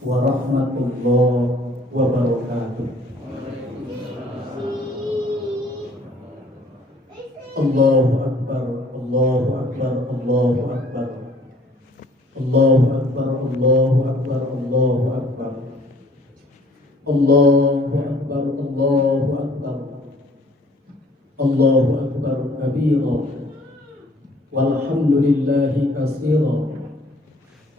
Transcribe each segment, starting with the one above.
warahmatullahi wabarakatuh. Allahu Akbar, Allahu Akbar, Allahu Akbar. Allahu Akbar, Allahu Akbar, Allahu Akbar. Allahu Akbar, Allahu Akbar. Allahu Akbar kabira. Walhamdulillahi katsira.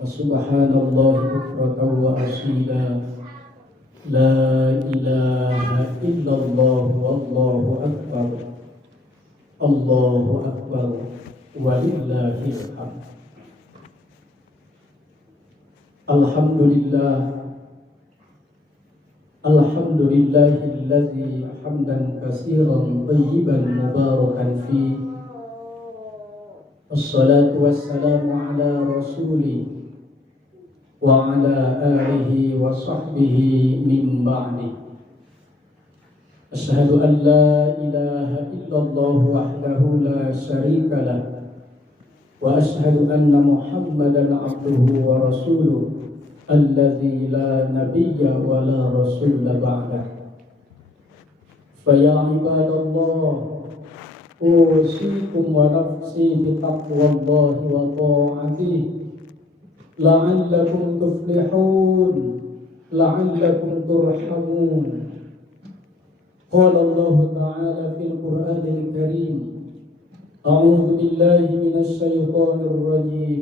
Wa subhanallahi bukratan wa asila. La ilaha illallah wallahu akbar. Allahu akbar walillahil hamd. Alhamdulillah. Alhamdulillahilladzi hamdan katsiran thayyiban mubarakan fi. Wassalatu wassalamu ala rasuli wa ala alihi wa sahbihi min ba'di. Asyhadu an la ilaha illallah wahdahu la syarika lah wa asyhadu anna Muhammadan abduhu wa rasuluh alladzi la nabiyya wa la rasula ba'dah. Fa ya ibadallah, usikum wa nafsi bi taqwallahi wa ta'atihi la'allakum tuflihun, la'allakum turhamun. Qala Allah ta'ala fil Qur'anil Karim, a'udzu billahi minasy syaithanir rajim.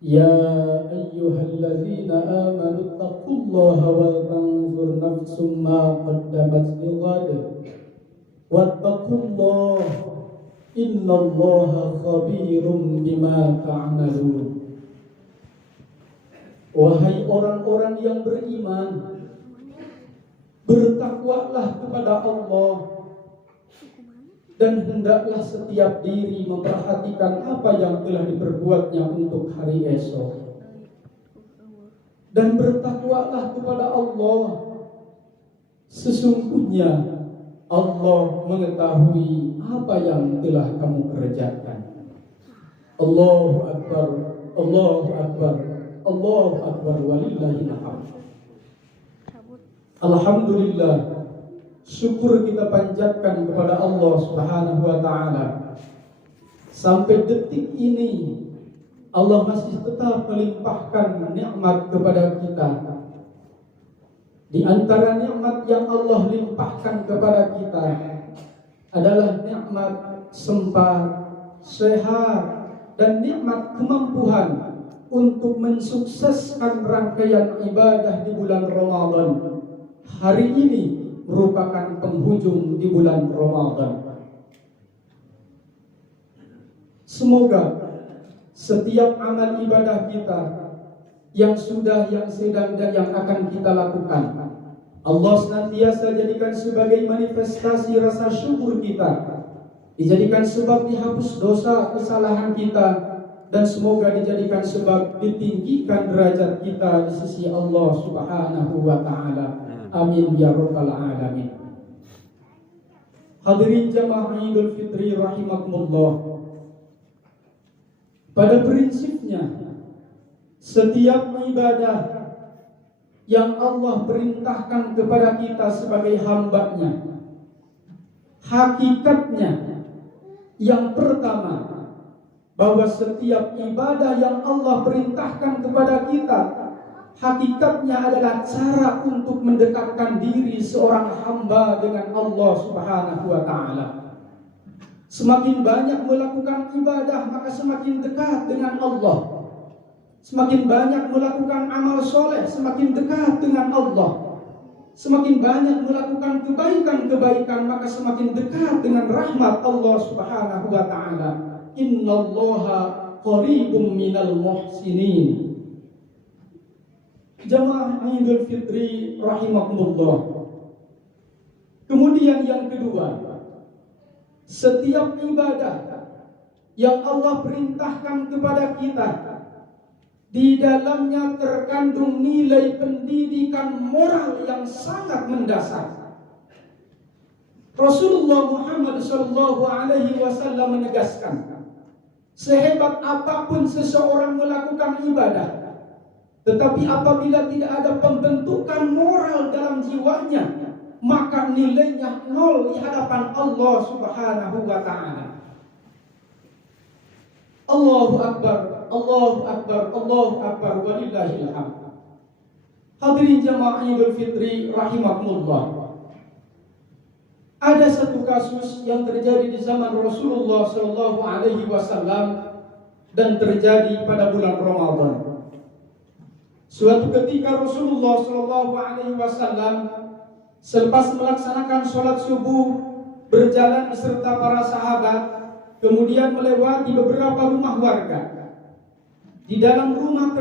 Ya ayyuhalladzina amanu taqullaha wal tanzur nafsum ma qaddamat lighad wattaqullaha innallaha khabirum bima ta'malun. Wahai orang-orang yang beriman, bertakwalah kepada Allah dan hendaklah setiap diri memperhatikan apa yang telah diperbuatnya untuk hari esok. Dan bertakwalah kepada Allah, sesungguhnya Allah mengetahui apa yang telah kamu kerjakan. Allahu Akbar, Allahu Akbar, Allahu Akbar walillahil hamd. Alhamdulillah, syukur kita panjatkan kepada Allah Subhanahu wa taala. Sampai detik ini Allah masih tetap melimpahkan nikmat kepada kita. Di antara nikmat yang Allah limpahkan kepada kita adalah nikmat sempat, sehat, dan nikmat kemampuan untuk mensukseskan rangkaian ibadah di bulan Ramadan. Hari ini merupakan penghujung di bulan Ramadan. Semoga setiap amal ibadah kita yang sudah, yang sedang, dan yang akan kita lakukan, Allah senantiasa jadikan sebagai manifestasi rasa syukur kita, dijadikan sebab dihapus dosa kesalahan kita, dan semoga dijadikan sebab ditinggikan derajat kita di sisi Allah Subhanahu wa taala. Amin ya rabbal alamin. Hadirin jamaah Idul Fitri rahimakumullah. Pada prinsipnya, setiap ibadah yang Allah perintahkan kepada kita sebagai hamba-Nya, hakikatnya yang pertama, bahwa setiap ibadah yang Allah perintahkan kepada kita, hakikatnya adalah cara untuk mendekatkan diri seorang hamba dengan Allah Subhanahu wa taala. Semakin banyak melakukan ibadah, maka semakin dekat dengan Allah. Semakin banyak melakukan amal soleh, semakin dekat dengan Allah. Semakin banyak melakukan kebaikan-kebaikan, maka semakin dekat dengan rahmat Allah Subhanahu wa taala. Innallaha qaribum minal muhsinin. Jamaah Idul Fitri rahimakumullah. Kemudian yang kedua, setiap ibadah yang Allah perintahkan kepada kita, di dalamnya terkandung nilai pendidikan moral yang sangat mendasar. Rasulullah Muhammad SAW menegaskan, sehebat apapun seseorang melakukan ibadah, Tetapi apabila tidak ada pembentukan moral dalam jiwanya, maka nilainya nol di hadapan Allah Subhanahu wa taala. Allahu Akbar, Allahu Akbar, Allahu Akbar, walillahil hamd. Hadirin jamaah Idul Fitri rahimakumullah. Ada satu kasus yang terjadi di zaman Rasulullah sallallahu alaihi wasallam dan terjadi pada bulan Ramadan. Suatu ketika Rasulullah sallallahu alaihi wasallam selepas melaksanakan sholat subuh berjalan beserta para sahabat, kemudian melewati beberapa rumah warga. Di dalam rumah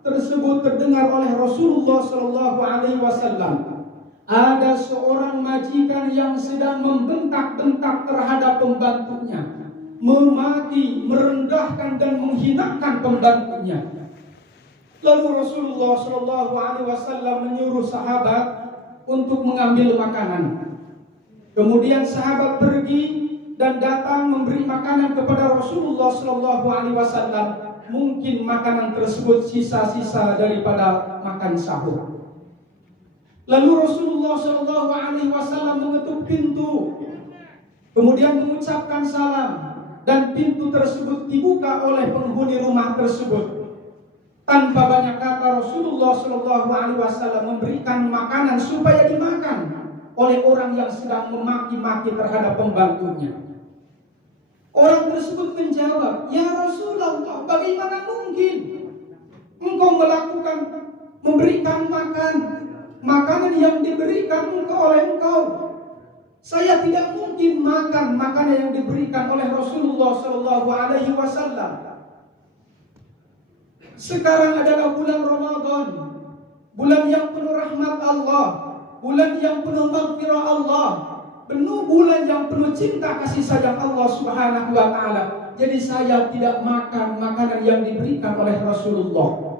tersebut terdengar oleh Rasulullah sallallahu alaihi wasallam ada seorang majikan yang sedang membentak-bentak terhadap pembantunya, memaki, merendahkan dan menghinakan pembantunya. Lalu Rasulullah sallallahu alaihi wasallam menyuruh sahabat untuk mengambil makanan. Kemudian sahabat pergi dan datang memberi makanan kepada Rasulullah sallallahu alaihi wasallam. Mungkin makanan tersebut sisa-sisa daripada makan sahur. Lalu Rasulullah sallallahu alaihi wasallam mengetuk pintu, kemudian mengucapkan salam, dan pintu tersebut dibuka oleh penghuni rumah tersebut. Tanpa banyak kata Rasulullah sallallahu alaihi wasallam memberikan makanan supaya dimakan oleh orang yang sedang memaki-maki terhadap pembantunya. Orang tersebut menjawab, "Ya Rasulullah, bagaimana mungkin engkau memberikan makanan yang diberikan oleh engkau? Saya tidak mungkin makan makanan yang diberikan oleh Rasulullah sallallahu alaihi wasallam. Sekarang adalah bulan Ramadan, bulan yang penuh rahmat Allah, bulan yang penuh maghfirah Allah, bulan yang penuh cinta kasih sayang Allah Subhanahu wa taala. Jadi saya tidak makan makanan yang diberikan oleh Rasulullah."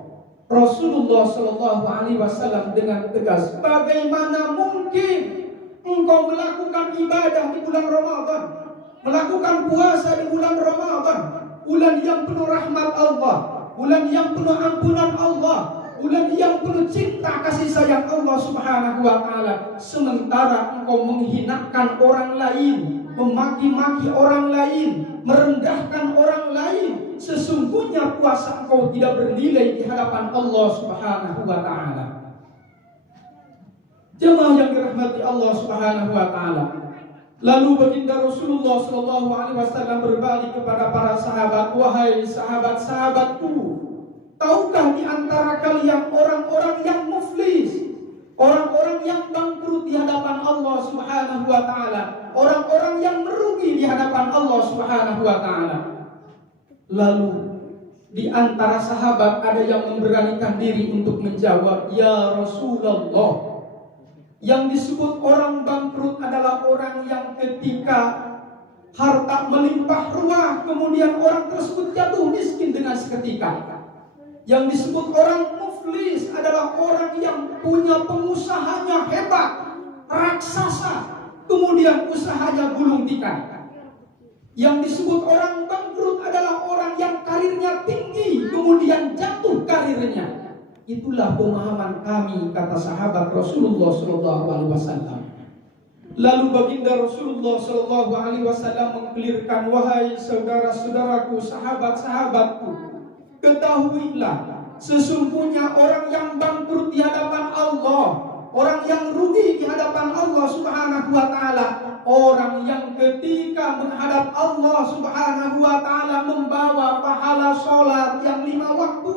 Rasulullah sallallahu alaihi wasallam dengan tegas, "Bagaimana mungkin engkau melakukan ibadah di bulan Ramadan, melakukan puasa di bulan Ramadan, bulan yang penuh rahmat Allah, bulan yang penuh ampunan Allah, bulan yang penuh cinta kasih sayang Allah Subhanahu wa taala, sementara engkau menghinakan orang lain, memaki-maki orang lain, merendahkan orang lain. Sesungguhnya puasa engkau tidak bernilai di hadapan Allah Subhanahu wa taala." Jemaah yang dirahmati Allah Subhanahu wa taala. Lalu baginda Rasulullah sallallahu alaihi wasallam berbalik kepada para sahabat, "Wahai sahabat-sahabatku, tahukah di antara kalian orang-orang yang muflis, orang-orang yang bangkrut di hadapan Allah Subhanahu wa taala, orang-orang yang merugi di hadapan Allah Subhanahu wa taala?" Lalu di antara sahabat ada yang memberanikan diri untuk menjawab, "Ya Rasulullah, yang disebut orang bangkrut adalah orang yang ketika harta melimpah ruah, kemudian orang tersebut jatuh miskin dengan seketika. Yang disebut orang muflis adalah orang yang punya pengusahanya hebat, raksasa, kemudian usahanya gulung tikar. Yang disebut orang bangkrut adalah orang yang karirnya tinggi, kemudian jatuh karirnya." Itulah pemahaman kami, kata sahabat Rasulullah SAW. Lalu baginda Rasulullah SAW mengkelirkan, "Wahai saudara-saudaraku, sahabat-sahabatku, ketahuilah, sesungguhnya orang yang bangkrut di hadapan Allah, orang yang rugi di hadapan Allah Subhanahu wa taala, orang yang ketika menghadap Allah Subhanahu wa taala membawa pahala sholat yang 5 waktu,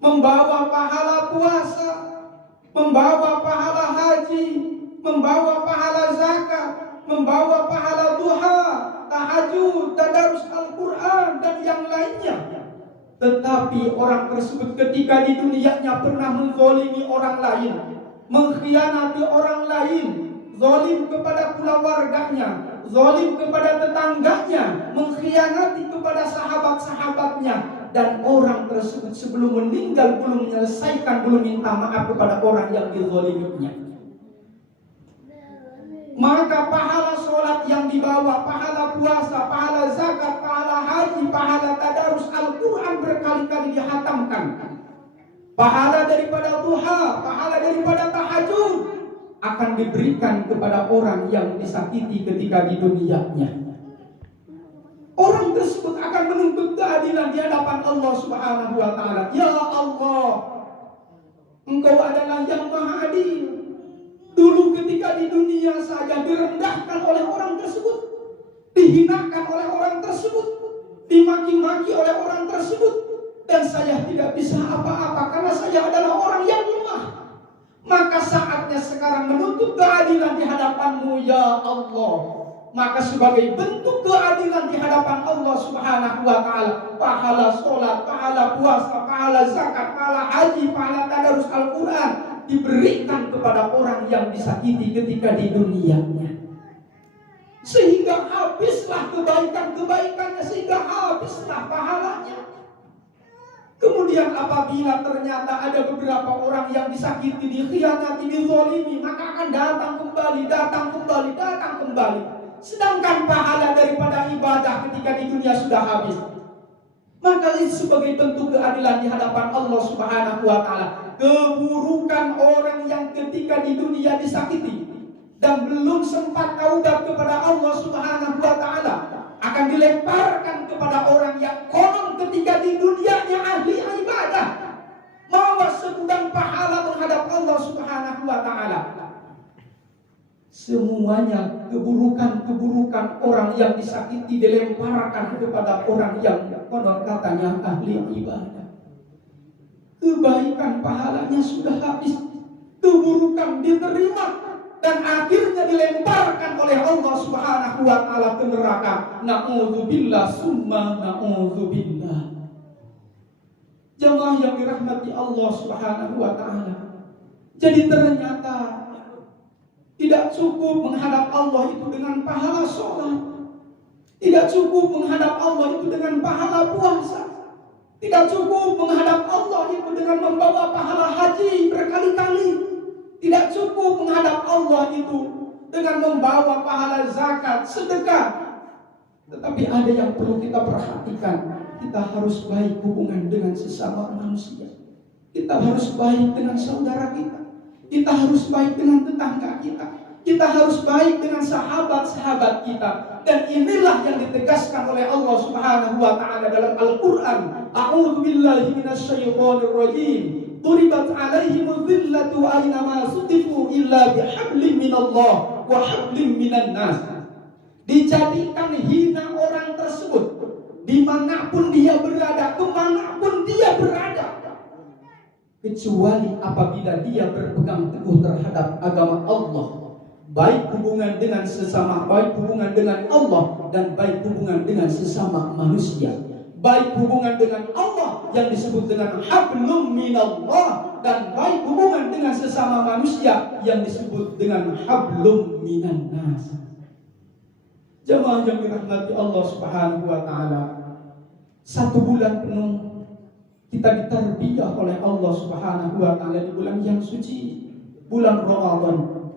membawa pahala puasa, membawa pahala haji, membawa pahala zakat, membawa pahala duha, tahajud, tadarus Al-Quran dan yang lainnya. Tetapi orang tersebut ketika di dunianya pernah menzalimi orang lain, mengkhianati orang lain, zalim kepada keluarganya, zalim kepada tetangganya, mengkhianati kepada sahabat-sahabatnya, dan orang tersebut sebelum meninggal belum menyelesaikan, belum minta maaf kepada orang yang dizaliminya. maka pahala sholat yang dibawa, pahala puasa, pahala zakat, pahala haji, pahala tadarus Al-Quran berkali-kali dihatamkan, pahala daripada duha, pahala daripada tahajud akan diberikan kepada orang yang disakiti ketika di dunianya. Orang tersebut akan menuntut keadilan di hadapan Allah Subhanahu wa Ta'ala. Ya Allah, Engkau adalah yang Maha Adil. Dulu ketika di dunia saja direndahkan oleh orang tersebut, dihinakan oleh orang tersebut, dimaki-maki oleh orang tersebut, dan saya tidak bisa apa-apa karena saya adalah orang yang lemah. Maka saatnya sekarang menuntut keadilan di hadapan-Mu ya Allah. Maka sebagai bentuk keadilan di hadapan Allah Subhanahu wa Ta'ala, pahala sholat, pahala puasa, pahala zakat, pahala haji, pahala tadarus Al-Quran diberikan kepada orang yang disakiti ketika di dunianya, sehingga habislah kebaikan-kebaikannya, sehingga habislah pahalanya. Kemudian apabila ternyata ada beberapa orang yang disakiti, dikhianati, dizalimi, maka akan datang kembali. Sedangkan pahala daripada ibadah ketika di dunia sudah habis. Maka itu sebagai bentuk keadilan di hadapan Allah Subhanahu wa Ta'ala. Keburukan orang yang ketika di dunia disakiti dan belum sempat taubat kepada Allah Subhanahu wa Ta'ala akan dilemparkan kepada orang yang konon ketika di dunianya ahli ibadah, bawa segudang pahala menghadap Allah Subhanahu wa Ta'ala. Semuanya keburukan orang yang disakiti dilemparkan kepada orang yang konon katanya ahli ibadah. Kebaikan pahalanya sudah habis, keburukan diterima, dan akhirnya dilemparkan oleh Allah Subhanahu wa Ta'ala ke neraka. Na'udzubillah summa na'udzubillah. Jemaah yang dirahmati Allah Subhanahu wa Ta'ala. Jadi ternyata tidak cukup menghadap Allah itu dengan pahala sholat, tidak cukup menghadap Allah itu dengan pahala puasa, tidak cukup menghadap Allah itu dengan membawa pahala haji berkali-kali, tidak cukup menghadap Allah itu dengan membawa pahala zakat, sedekah. Tetapi ada yang perlu kita perhatikan. Kita harus baik hubungan dengan sesama manusia. Kita harus baik dengan saudara kita. Kita harus baik dengan tetangga kita. Kita harus baik dengan sahabat-sahabat kita. Dan inilah yang ditegaskan oleh Allah Subhanahu wa Ta'ala dalam Al-Quran. A'udzu billahi minasyaitonir rajim. Duribat 'alaihimudz dzillatu aynama suqifu illa bihablin minallah wa hablin minan nas. Dijadikan hina orang tersebut dimanapun dia berada, kemanapun dia berada, kecuali apabila dia berpegang teguh terhadap agama Allah, baik hubungan dengan sesama, baik hubungan dengan Allah, dan baik hubungan dengan sesama manusia. Baik hubungan dengan Allah yang disebut dengan hablum minallah, dan baik hubungan dengan sesama manusia yang disebut dengan hablum minan nas. Jemaah yang dirahmati Allah Subhanahu wa Ta'ala, 1 bulan penuh kita ditarbiyah oleh Allah Subhanahu wa Ta'ala di bulan yang suci, bulan Ramadan.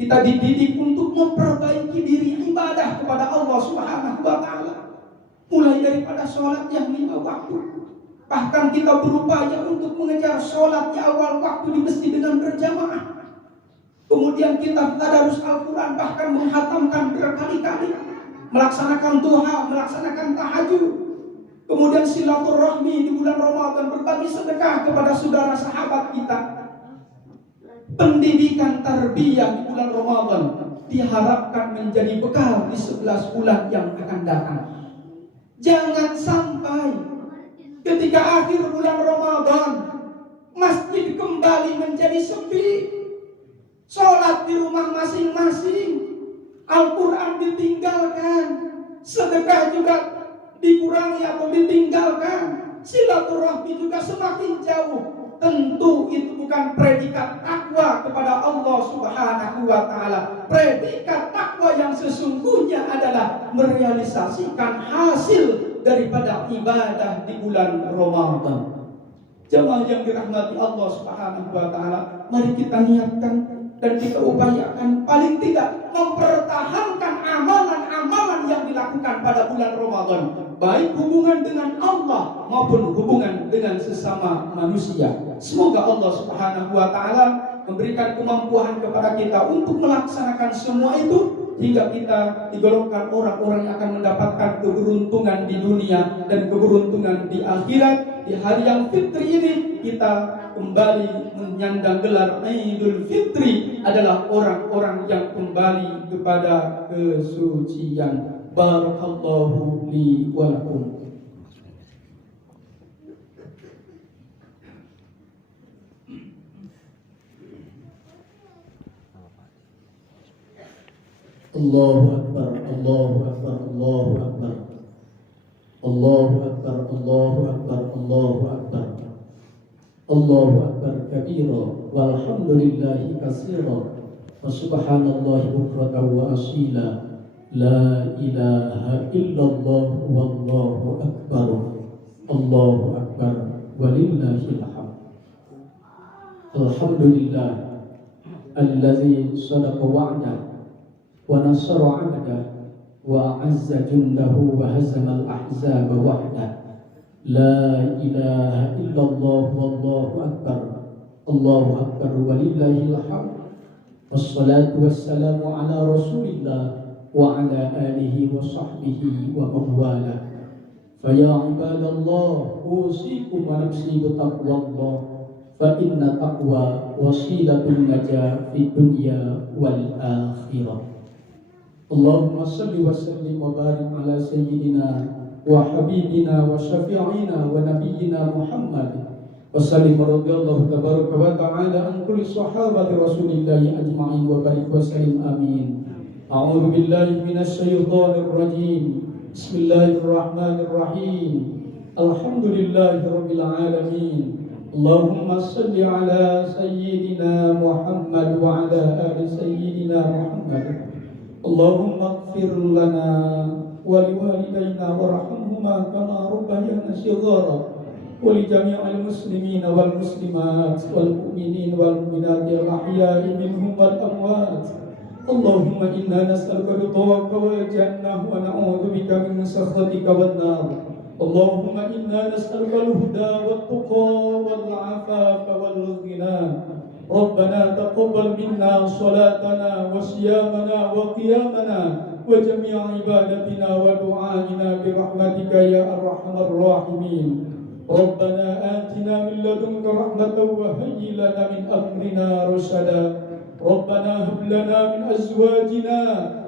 Kita dididik untuk memperbaiki diri ibadah kepada Allah Subhanahu wa Ta'ala, mulai daripada sholat yang 5 waktu. Bahkan kita berupaya untuk mengejar sholat di awal waktu di masjid dengan berjamaah. Kemudian kita tadarus Al-Quran, bahkan menghatamkan berkali-kali, melaksanakan duha, melaksanakan tahajud. Kemudian silaturahmi di bulan Ramadan, berbagi sedekah kepada saudara sahabat kita. Pendidikan tarbiyah di bulan Ramadan diharapkan menjadi bekal di 11 bulan yang akan datang. Jangan sampai ketika akhir bulan Ramadan masjid kembali menjadi sepi, sholat di rumah masing-masing, Al-Quran ditinggalkan, sedekah juga dikurangi atau ditinggalkan, silaturahmi juga semakin jauh. Tentu itu bukan predikat takwa kepada Allah Subhanahu wa Ta'ala. Predikat takwa yang sesungguhnya adalah merealisasikan hasil daripada ibadah di bulan Ramadan. Jemaah yang dirahmati Allah Subhanahu wa Ta'ala, mari kita niatkan dan kita upayakan paling tidak mempertahankan amalan-amalan yang dilakukan pada bulan Ramadan, baik hubungan dengan Allah maupun hubungan dengan sesama manusia. Semoga Allah Subhanahu wa taala memberikan kemampuan kepada kita untuk melaksanakan semua itu, hingga kita digolongkan orang-orang yang akan mendapatkan keberuntungan di dunia dan keberuntungan di akhirat. Di hari yang fitri ini kita kembali menyandang gelar Idul Fitri, adalah orang-orang yang kembali kepada kesucian. Barakallahu li wa lakum. Allahu Akbar, Allahu Akbar, Allahu Akbar. Allahu Akbar, Allahu Akbar, Allahu Akbar. Allahu Akbar kabira, walhamdulillahi katsira, wa subhanallahi bukratan wa asila. La ilaha illallah wallahu akbar. Allahu Akbar walillahil hamd. Alhamdulillah allazi sadaqa wa'dah wa nasara 'abdah wa 'azza jundahu wa hazama al-ahzaba wahdah. La ilaha illallah wallahu akbar. Allahu akbar walillahil hamd. Wassalatu wassalamu ala Rasulillah wa ala alihi wa sahbihi wa man wala. Faya ibadallah, usikum wa nafsi bitaqwallah, fa inna taqwa wasilatul najah fid dunya wal akhirah. Allahumma salli wa sallim wa barik ala sayyidina wa habibina wa syafi'ina wa nabiyyina Muhammad wa sallim radhiyallahu tabaraka wa ta'ala an kulli sahabati rasulillahi ajma'in wa barik wa sallim amin. A'udzu billahi minasy syaithanir rajim. Bismillahirrahmanirrahim. Alhamdulillahi rabbil alamin. Allahumma salli ala sayyidina Muhammad wa ala ali sayyidina Muhammad. Allahumma ighfir lana wa liwalidayna warhamhuma kama rabbayana shighara, wa li jami'il muslimina wal muslimat wal mu'minin wal mu'minat al ahya'i minhum wal amwat. Allahumma inna nas'aluka ridhaka wal jannah wa na'udzu bika min sakhatika wan nar. Allahumma inna nas'aluka al-huda wat tuqa wal 'afafa wal ghina. Rabbana taqabbal minna salatana wa siyamana wa qiyamana wa jami'a ibadatina wa du'aina bi rahmatika ya arhamar rahimin. Rabbana atina min ladunka rahmatan wa hayyi lana min amrina rashada. Rabbana hab lana min azwajina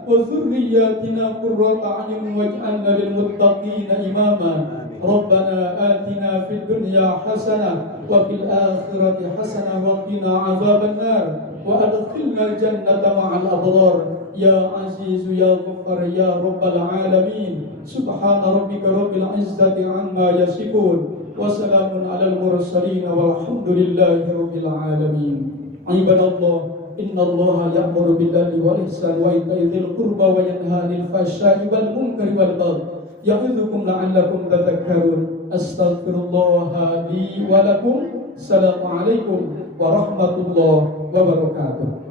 wa dhurriyyatina qurrata a'yun waj'alna lil muttaqina imama. Rabbana atina fid dunya hasanah wa fil akhirati hasanah wa qina adzaban nar wa adkhilna jannata ma'al abrar ya aziz ya ghaffar ya rabbal alamin. Subhana rabbika rabbil izzati amma yasifun wa salamun alal mursalin walhamdulillahi rabbil alamin. Ibadallah, innallaha ya'muru bil 'adli wal ihsani wa ita'i dzil qurba wa yanha 'anil fahsya'i wal munkari wal baghi ya'idzukum la'allakum tadhakkarun. Astaghfirullah li wa lakum. Assalamualaikum warahmatullahi wabarakatuh.